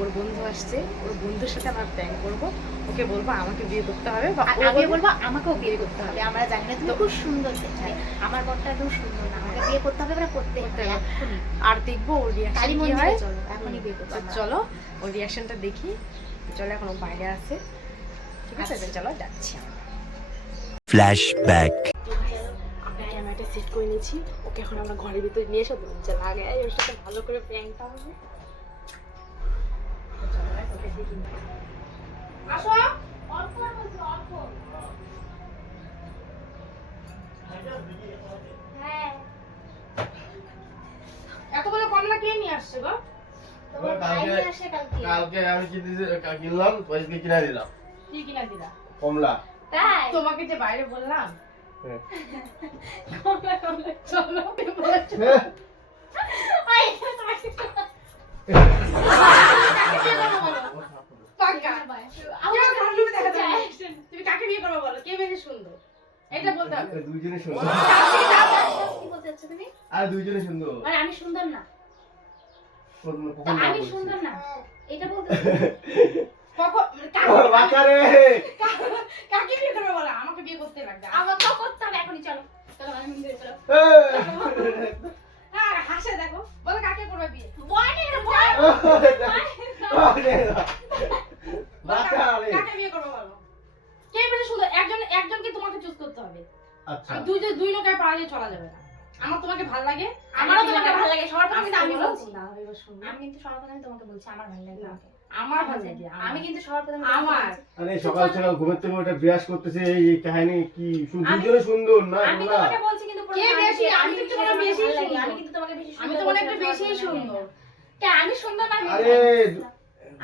ওর বন্ধু আসছে, ওর বন্ধুর সাথে আমরা প্র্যাঙ্ক করবো। ওকে বলবো আমাকে বিয়ে করতে হবে, বা আমি বলবো আমাকেও বিয়ে করতে হবে। আমরা জানি না তুমি খুব সুন্দর দেখতে, আমার বরটা একদম সুন্দর না, আমাকে বিয়ে করতে হবে, করতে হবে এখনই। আর দেখবো ওর রিয়াকশন কি হয়। চলো এখনই বিয়ে করতে হবে। চলো ওর রিয়াকশনটা দেখি। চলো এখন ও বাইরে আছে, ঠিক আছে? চলো যাচ্ছি আমরা। ফ্ল্যাশব্যাক। আমরা ক্যামেরাটা সেট করে নিয়েছি, ওকে এখন আমরা ঘরের ভিতরে নিয়ে এসে দরজা লাগাই, ওর সাথে ভালো করে প্র্যাঙ্কটা হবে। আসো, অল্প বলছি, অল্প। হ্যাঁ, এতগুলো কমলা কে নিয়ে আসছে গো? তোমার ভাই আসে কালকে। কালকে আমি কিনলাম, পয়সা দিয়ে কিনে দিলাম কি কিনা দিলা? কমলা। তাই তোমাকে যে বাইরে বললাম হ্যাঁ। কমলা কমলা চলো বলছো। হ্যাঁ। আই তোমাকে পাগা। ভাই আমার ভালো দেখা যায়। তুমি কাকে বিয়ে করবে বলো? কে বেশি সুন্দর? এটা বলতে হবে। দুইজনে সুন্দর। কি বলতে চাচ্ছ তুমি? আর দুইজনে সুন্দর। মানে আমি সুন্দর না? কখন আমি সুন্দর না এটা বলতে কখন বাচ্চা রে। কাকে বিয়ে করবে বলো? আমাকে বিয়ে করতে লাগবে। আমাকেও করতে হবে এখনই। চলো চলো আমি মন্দিরে চলো। হ্যাঁ, হাসে দেখো। বলো কাকে করবে বিয়ে? বয়নে বয় বাচ্চা রে। কাকে বিয়ে করবে বলো? কে বেশি সুন্দর? একজনকে তোমাকে চুজ করতে হবে। আচ্ছা। দুই লোকের পাড়ালে চলা যাবে না। আমার তোমাকে ভালো লাগে, আমারও তোমাকে ভালো লাগে। সবার প্রথমে কিন্তু আমি বলছি বলছি। না, এবার শুনো। আমি কিন্তু সবার প্রথমে তোমাকে বলছি আমার ভালো লাগে তোমাকে। আমার ভালো লাগে। আমি কিন্তু সবার প্রথমে আমার আরে সকাল সকাল ঘুমের থেকে ওটা ব্রাশ করতেছে, এই কাহিনী কি? দুইজনে সুন্দর না আমি তোমরা? তোমাকে বলছি কিন্তু কে বেশি? আমি তো তোমার বেশি ভালো লাগে। সুন্দর। আমি কিন্তু তোমাকে বেশি আমি সুন্দর তোমার বলছি, একটু সবার বেশি প্রথমে সুন্দর। কে আমি সুন্দর না? আরে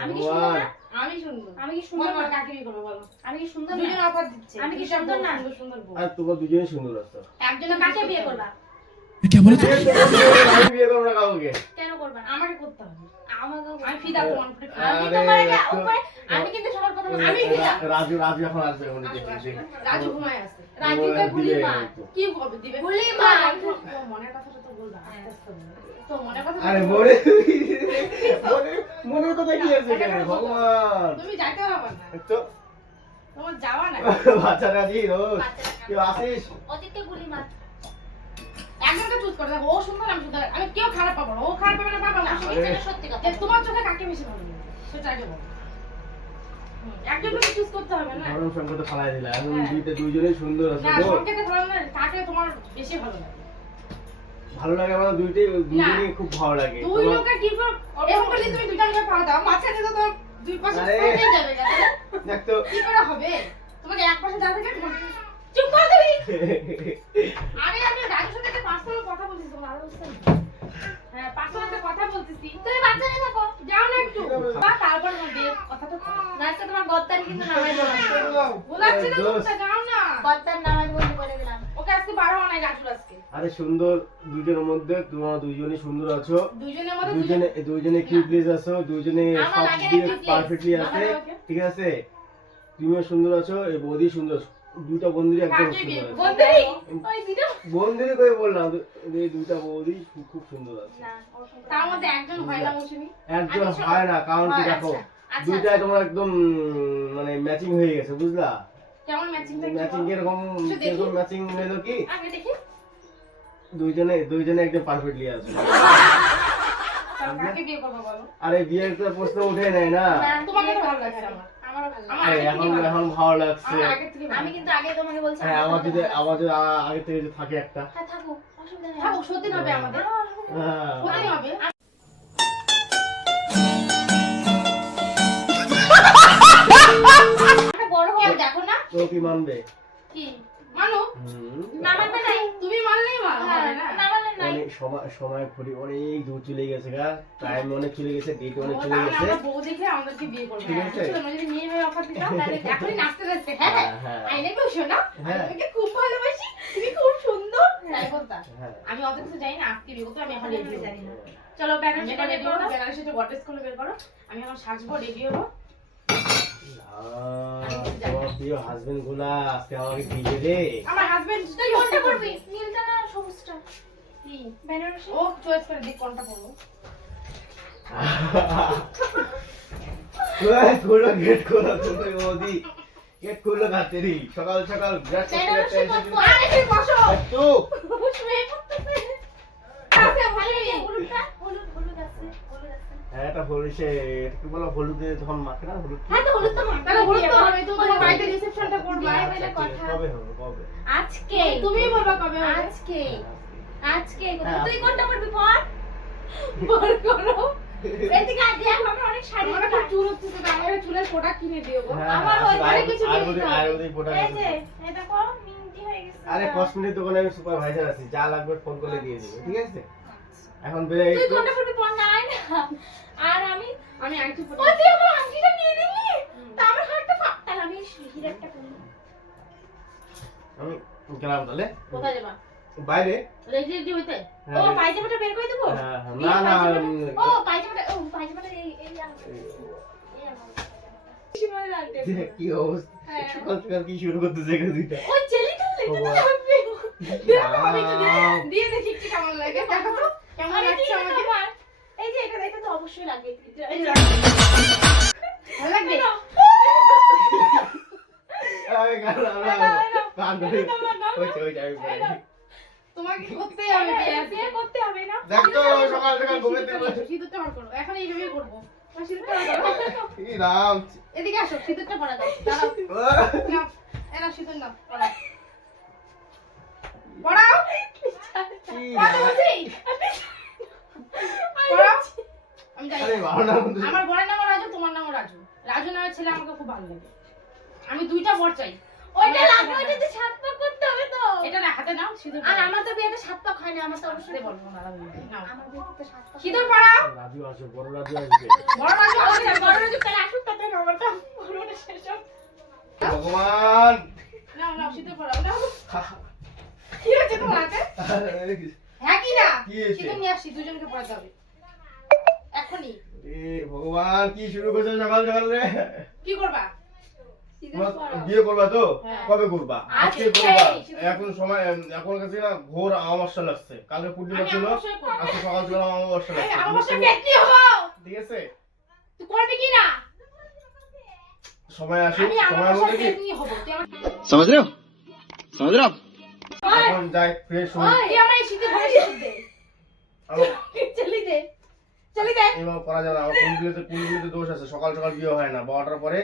আমি কি সুন্দর না? আমি সুন্দর। আমি কি সুন্দর বলো না? কাকে বিয়ে করবে বলো? আমি কি সুন্দর না? দুজন অফার দিচ্ছে। আমি কি দুইটা সুন্দর না? সুন্দর সুন্দর বউ। আর তোমরা দুজনে সুন্দর আছো। একজন তো কাকে বিয়ে করবা? আমি বিয়ে করবো না কাউকে। কেন করবা না? আমাকে করতে হবে। আমাকে আমি ফিদা তোমার উপরে ফিদা। আমি আরে, তোমার আগে একটু- উপরে আমি কিন্তু সবার প্রথমে আমি ফিদা। রাজু এখন আসবে, উনি দেখি দেখি। রাজু ঘুমায় আছে। রাজুকে গুলি মার। কি হবে দিবে? গুলি মার। ও মনের কথাটা তো বলবা। আস্তে আস্তে বলো। তো মনের কথা আরে মনের কথা কি আছে এখানে? ভগবান। তুমি যাইতে হবে না। তো তোমার যাওয়া না। বাচ্চা রাজি রোজ কেউ আসিস? অতীতকে গুলি মার। একজনকে চুজ করে দেখো, ও সুন্দর আমি সুন্দর। আমি কেউ খারাপ পাবো না। ও খারাপ পাবে না পাবো না। এটা সত্যি কথা। তোমার চোখে কাকে বেশি ভালো লাগে? সেটা আগে বলো। একজনকে চুজ করতে হবে না। ধরম সংকটে ফালাই দিলা। এখন হ্যাঁ। দুইজনেই সুন্দর আছে না, তো। সংকেতে ভালো না। কাকে তোমার বেশি ভালো লাগে? ভালো লাগে আমার দুইজনই খুব ভালো লাগে। দুই লোকে কি করে এরকম করলে তুমি দুইটা লোকে পাও দাও, মাঝখানে তো তোর দুই পাশে আরে। হয়ে যাবে গা। দেখ তো। কি করে হবে? তোমাকে এক পাশে দাঁড়াতে থাকে তোমাকে চুপ করে দিবি। আরে আমি রাজুর সাথে একটা পার্সোনাল কথা বলতেছি, তোমার আরো বুঝতে হবে। হ্যাঁ, পার্সোনাল একটা কথা বলতেছি। তুমি বাচ্চা নিয়ে থাকো। যাও না একটু। বা তারপর আমার বিয়ের কথাটা করো। নাচতে তোমার গদ্দার কিন্তু নামাই দিলাম। বলাচ্ছি না তুমি যাও না। গদ্দার নামাই বলতে বলে দিলাম। ওকে আজকে 12 আনাই রাজুর আজকে। আরে সুন্দর দুজনের মধ্যে তোমরা দুইজনই সুন্দর আছো। দুইজনের মধ্যে দুইজনে কিউটলিস আছো, দুইজনে আমার সব লাগে না দিকে cuteness। পারফেক্টলি আছে। ঠিক আছে? তুমিও সুন্দর আছো, এই বৌদি সুন্দর আছে। দুইটা বন্ধুরই একদম কাকে বিয়ে সুন্দর আছে। বন্ধুই ওই দিদা। বন্ধুরই কই বললাম, এই দুইটা বৌদি খুব সুন্দর আছে। না ওর সঙ্গে তার মধ্যে একজন হয় না মৌসুমী। একজন হয় না, কারণ কি দেখো আচ্ছা, দুইটাই তোমার একদম মানে ম্যাচিং হয়ে গেছে, বুঝলা? কেমন ম্যাচিংটা ম্যাচিং এরকম ম্যাচিং হলো কি আগে দেখি। দুইজনে একদম পারফেক্টলি আছে। তার কাকে বিয়ে করবে বলো? আরে বিয়ের তো প্রশ্ন উঠে নেয় না। তোমাকে তো ভালো লাগছে আমার। আমারও ভালো আমার লাগে। আরে এখন ভালো লাগছে। আমার আগে থেকে আমি কিন্তু আগে তোমাকে বলছি হ্যাঁ, আমার যদি আগে থেকে যদি থাকে একটা। হ্যাঁ থাকো অসুবিধা নেই। থাকো, সত্যি হবে আমাদের। হ্যাঁ। সত্যি হবে। একটা বড় হয়ে দেখো না তো কি মানবে? কি মানো না মানতে নাই। তুমি মানলেই মানো হ্যাঁ, হবে না। না মানলে নাই। অনেক সময় ঘড়ি অনেক দূর চলে গেছে গা, টাইম অনেক চলে গেছে, ডেট অনেক ও, চলে তাহলে গেছে। আমরা বউ দেখে আমাদেরকে বিয়ে করবে। ঠিক আছে। তোমরা যদি মেয়ে হয়ে অফার দিতাম তাহলে এখনই নাচতে নাচতে হ্যাঁ হ্যাঁ, হ্যাঁ। আইনে বসো না, হ্যাঁ। আমি তোমাকে খুব ভালোবাসি, তুমি খুব সুন্দর তাই বলতাম। হ্যাঁ। আমি অত কিছু জানি না, আজকে বিয়ে করতে আমি এখন রেডি জানি না। চলো ব্যানার আমি সেটা এখন রেডি ready হলো, হবো। ব্যানার সেটা গটেস খুলে বের করো। আমি এখন সাজবো, রেডি হবো। তোমার প্রিয় হাজবেন্ড গুলা আজকে আমাকে দিবে রে। আমার হাজবেন্ড তুই কোনটা করবি? নীলটা না সবুজটা? কি বেনারসি? ও চয়েস করে দিক কোনটা পরবো। খোলো গেট খোলো তুমি বৌদি গেট খুললো খাতেরি সকাল সকাল ব্রাশ করতে আরে তুই বসো তো শুয়ে পড়তেছে আছে ভালোই হলুদ আছে। হ্যাঁ এটা হলুদে একটু বলো হলুদে যখন মাখে না হলুদ হ্যাঁ তো হলুদ তো মাখা তাহলে বলতে হবে তো তোমার বাড়িতে রিসেপশনটা করবে বিয়ে আচ্ছা, হলে ঠিক আছে, কথা। কবে হবে কবে আজকে তুমি বলবা কবে হবে আজকে আজকে হ্যাঁ, তুই কোনটা করবি পর বল করো এদিকে আয়, দেখ আমার অনেক শাড়ি আমার একটা চুল হচ্ছে তো আমি একটা চুলের প্রোডাক্ট কিনে দিও গো হ্যাঁ, আমার আসলে ওই ঘরে কিছু আয়ুর্বেদিক কিনতে হবে। আয়ুর্বেদিক প্রোডাক্ট এই যে এটা কো মিন্টি হয়ে গেছে আরে কসমেটিক দোকানে আমি সুপারভাইজার আছি যা লাগবে ফোন করলে দিয়ে দেবো ঠিক আছে এখন বেরে তুই কোনটা করবি পর না আয় না আর আমি আংটি পরে ওই তুই আমার আংটিটা নিয়ে নিলি তা আমার হাতটা ফাটাল আমি হিরেরটা করি আমি গেলাম তাহলে কোথায় যাবা বাইরে রেডি হইতে ও পায়জামাটা বের করে দেবো হ্যাঁ, হ্যাঁ, বিয়ের না, না, পায়জামাটা- ও পায়জামাটা এই এই আমার সময় লাগবে কি অবস্থা সকাল সকাল কি শুরু করতেছে এখানে দুইটা ওই ছেলেটা বাবা। দিয়ে দেখি কি কেমন লাগে দেখো তো কেমন আরে লাগছে ঠিক আছে আমাকে আমার। এই যে এটা তো অবশ্যই লাগবে এই যে ভালো লাগবে আমি গেলাম কান ধরে ওই আমি বাইরে। তোমাকে করতেই হবে বিয়ে বিয়ে করতে হবে না দেখ তো সকাল সকাল ঘুমে থেকে সিঁদুরটা বার করো এখন এইভাবেই করবো তোমার সিঁদুরটা বার করো। কি রাম এদিকে আসো সিঁদুরটা পরা দাও দাঁড়াও নাও এনা সিঁদুর নাও পরাও পরাও কি পরাও বলছি। পরাও আমি জানি আরে ভালো না বন্ধু। আমার বরের নামও রাজু তোমার নামও রাজু রাজু নামের ছেলে আমাকে খুব ভালো লাগে আমি দুইটা বর চাই ওইটা লাগবে ওইটাতে সাত পাক করতে হবে তো এটা না হাতে নাও সিঁদুর আর পরাও। আমার তো বিয়েতে সাত পাক হয় না আমার তো হাতে অবশ্যই বলবো না দাদা নাও আমার বিয়েতে সাত পাক সিঁদুর পরাও রাজু আসবে বড় রাজু আসবে বড় রাজু আচ্ছা, আসবে, বড় রাজু তাহলে আসুক তাতে আমারটা বড়টা শেষ হোক। ভগবান নাও নাও সিঁদুর পরাও নাও কি হয়েছে তোমার হাতে হ্যাঁ কি না কি হয়েছে? সিঁদুর নিয়ে আসছি দুজনকে পরাতে হবে এখনই এ ভগবান কি শুরু করছো সকাল সকাল রে কি করবা সিঁদুর পরাও। বিয়ে করবা তো হ্যাঁ। কবে করবা আজকে আজকে। করবা এখন সময় এখন কাছে না ঘোর আমাবস্যা লাগছে কালকে পূর্ণিমা আমি ছিল অবশ্যই করবো আজকে সকাল সকাল আমাবস্যা এই, লাগছে আমার বাসায় ব্যক্তি হবো ঠিক আছে তুই করবি কি না সময় আসুক আমি আমার সময় বাসায় মধ্যে কি ব্যক্তি হবো তুই আমার समझ रहे हो समझ रहे हो आप এখন যাই ফ্রেশ হই তুই আমার এই শীতে ঘরে সিঁদুর দে আমার চলি দে চলি দে এবার করা যাবে না আমার কুণ্ডলিতে দোষ আছে সকাল সকাল বিয়ে হয় না 12টার পরে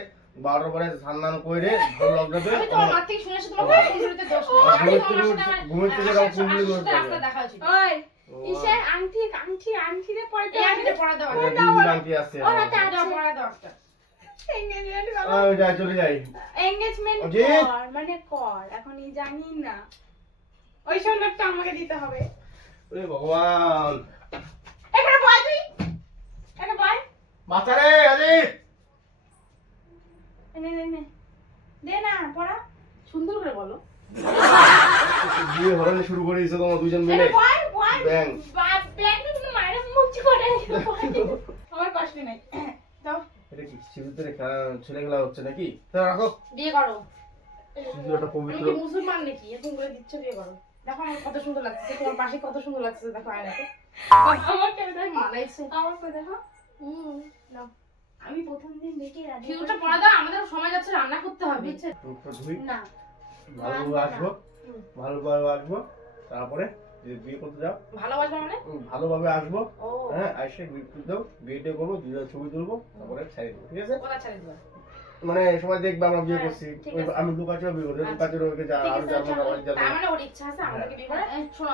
স্নান করে ভালো লগ্নতে আমি তোমার মা থেকে শুনেছি তোমার কোনো কুণ্ডলিতে দোষ নেই আমি তোমার সাথে ঘুমের থেকে আসার কুণ্ডলি দোষ সময় রাস্তা পাবে দেখা হয়েছিল ওই ইসের আংটি রে পড়তে এই আংটিটা পরা দাও এটা দুই বাংটি আছে ও রাতে দাও পরা দাও একটা এনগেজমেন্ট আমি যাই চলে যাই এনগেজমেন্ট অজিত। কর মানে কর এখনই জানি না ওই সন্ন্যাসটা আমাকে দিতে হবে ওরে ভগবান এখানে বয় তুই এখানে বয় বাচ্চারে আজিত নে নে নে দে না পড়া সুন্দর করে বলো বিয়ে হরানি শুরু করে দিয়েছে তোমার দুজন মিলে এখানে বয় বয় ব্যাং বাপ ব্যাং তুমি মায়ের মুখি করে আমার কষ্ট নেই দাও এটা কি সিঁদুরে ছেলে খেলা হচ্ছে নাকি তা রাখো বিয়ে করো সিঁদুরটা আমি পবিত্র কি মুসলমান নাকি এরকম করে দিচ্ছ বিয়ে করো দেখো আমার কত সুন্দর লাগছে তোমার পাশে কত সুন্দর লাগছে দেখো আয়নাতে আমার কেন দেখ মানাইছে আমার কই দেখো নাও আমি প্রথম দিন দেখে রাজি ফিউটা পড়া দাও আমাদের সময় যাচ্ছে রান্না করতে হবে বুঝছো মুখটা ধুই না ভালোভাবে আসবো ভালোভাবে আসবো তারপরে যদি বিয়ে করতে যাও ভালোবাসা মানে ভালোভাবে আসবো ও হ্যাঁ আসে বিয়ে দাও বিয়েটা করবো দুজন ছবি তুলবো তারপরে ছেড়ে দেবো ঠিক আছে কোথা ছেড়ে দিবা মানে সবাই দেখবে আমরা বিয়ে হ্যাঁ, করছি ঠিক ওই আছে। আমি লুকাচেও বিয়ে করবো আচ্ছা। লুকাচের ওকে যা ঠিক আর আছে, যাবো চলো। আমার যাবো তার মানে ওর ইচ্ছা আছে আমাদেরকে বিয়ে করার শোনো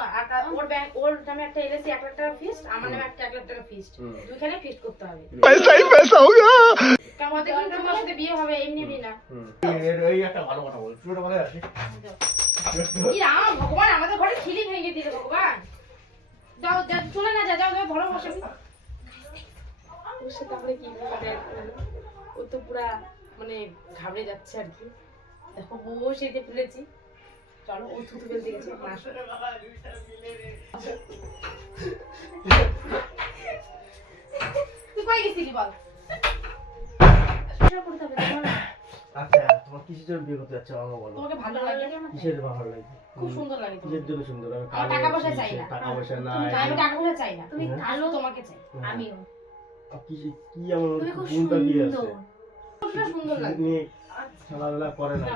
ওর ব্যাংক ওর নামে একটা এলএসি 1 লাখ টাকা ফিস্ট আমার নামে একটা 1 লাখ টাকা ফিস্ট হুম। দুইখানে ফিস্ট করতে হবে पैसा ही पैसा होगा কারণ ওতে কিন্তু তোমার সাথে বিয়ে হবে এমনি বিয়ে না এই একটা ভালো কথা বল শুরুটা ভালো আসে কি রাম ভগবান আমাদের ঘরে খিলি ভেঙে দিলে ভগবান যাও যাও চলে না যাও যাও ঘরে বসে ওর সাথে আমরা কি করে ও তো পুরা মানে ঘাবড়ে যাচ্ছে আর কি দেখো বউ সেতে ফেলেছি চলো ও থুতু ফেলতে গেছে আসো তুই কই গেছিলি বল সেটা করতে হবে তোমার আচ্ছা তোমার কিসের জন্য বিয়ে করতে যাচ্ছে আমাকে বলো তোমাকে ভালো লাগে কিসের ভালো লাগে খুব সুন্দর লাগে কিসের তোমাকে জন্য সুন্দর আমি আমার টাকা পয়সা চাই না। টাকা পয়সা না আমি টাকা পয়সা চাই না তুমি ভালো তোমাকে চাই আমিও কি কি আমার তুমি খুব গুণটা কি আছে সুন্দর কতটা সুন্দর লাগে। নিয়ে খেলাধুলা করে না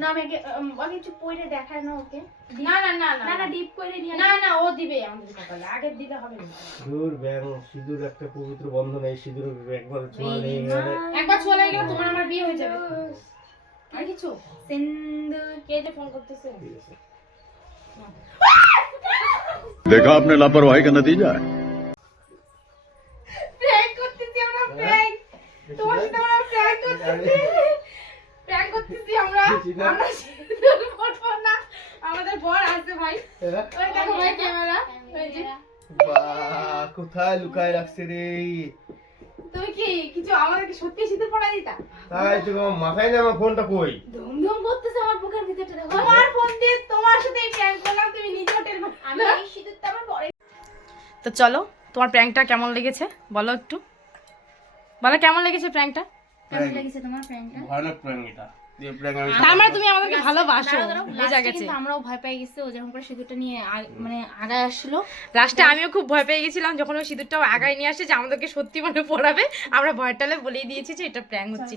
না আমি আগে একটু পরে দেখায় না ওকে। না না না না না ডিপ করে নিয়ে না না ও দিবে আমাদের কপালে, আগে দিলে হবে না। দূর ব্যাং সিঁদুর একটা পবিত্র বন্ধন, এই সিঁদুর একবার ছোঁয়া লেগে গেলে একবার ছোঁয়া লেগে গেলে তোমার আমার বিয়ে হয়ে যাবে। আর কিছু সিন্দুর। কে যে ফোন করতেছে? ঠিক আছে। देखा आपने लापरवाही का नतीजा है। প্র্যাঙ্ক করতেছি আমরা, প্র্যাঙ্ক। তোমার সাথে আমরা প্র্যাঙ্ক করতেছি, প্র্যাঙ্ক করতেছি আমরা। আমরা সিঁদুর পরবো না, আমাদের বর আছে ভাই। ওই দেখো ভাই ক্যামেরা, ওই যে। বাহ, কোথায় লুকায় রাখছে রে? তুমি কি কিছু আমাদেরকে সত্যি সিঁদুর পরাই দিতা? তাই তো আমার মাথায় নেই, আমার ফোনটা কই? ধুমধুম করতেছে আমার বুকের ভিতরটা দেখো। তোমার ফোন দিয়ে তোমার সাথে প্র্যাঙ্ক করলাম, তুমি নিজেও টের পাচ্ছ আমি না। এই সিঁদুরটা আমার পরে। তো চলো, তোমার প্র্যাঙ্কটা কেমন লেগেছে বলো একটু, বলো কেমন লেগেছে প্র্যাঙ্কটা? কেমন লেগেছে তোমার ফ্রেন্ডটা? ভয়ানক প্র্যাঙ্ক এটা। এই প্র্যাঙ্ক আমি তার মানে তুমি আমাদেরকে ভালোবাসো, বোঝা লাস্টে গেছে। কিন্তু আমরাও ভয় পেয়ে গেছি, ও যখন করে সিঁদুরটা নিয়ে মানে আগায় আসলো। লাস্টে আমিও খুব ভয় পেয়ে গেছিলাম যখন ওই সিঁদুরটা আগায় নিয়ে আসে যে আমাদেরকে সত্যি মনে পড়াবে। আমরা ভয়টালে বলেই দিয়েছি যে এটা প্র্যাঙ্ক হচ্ছে।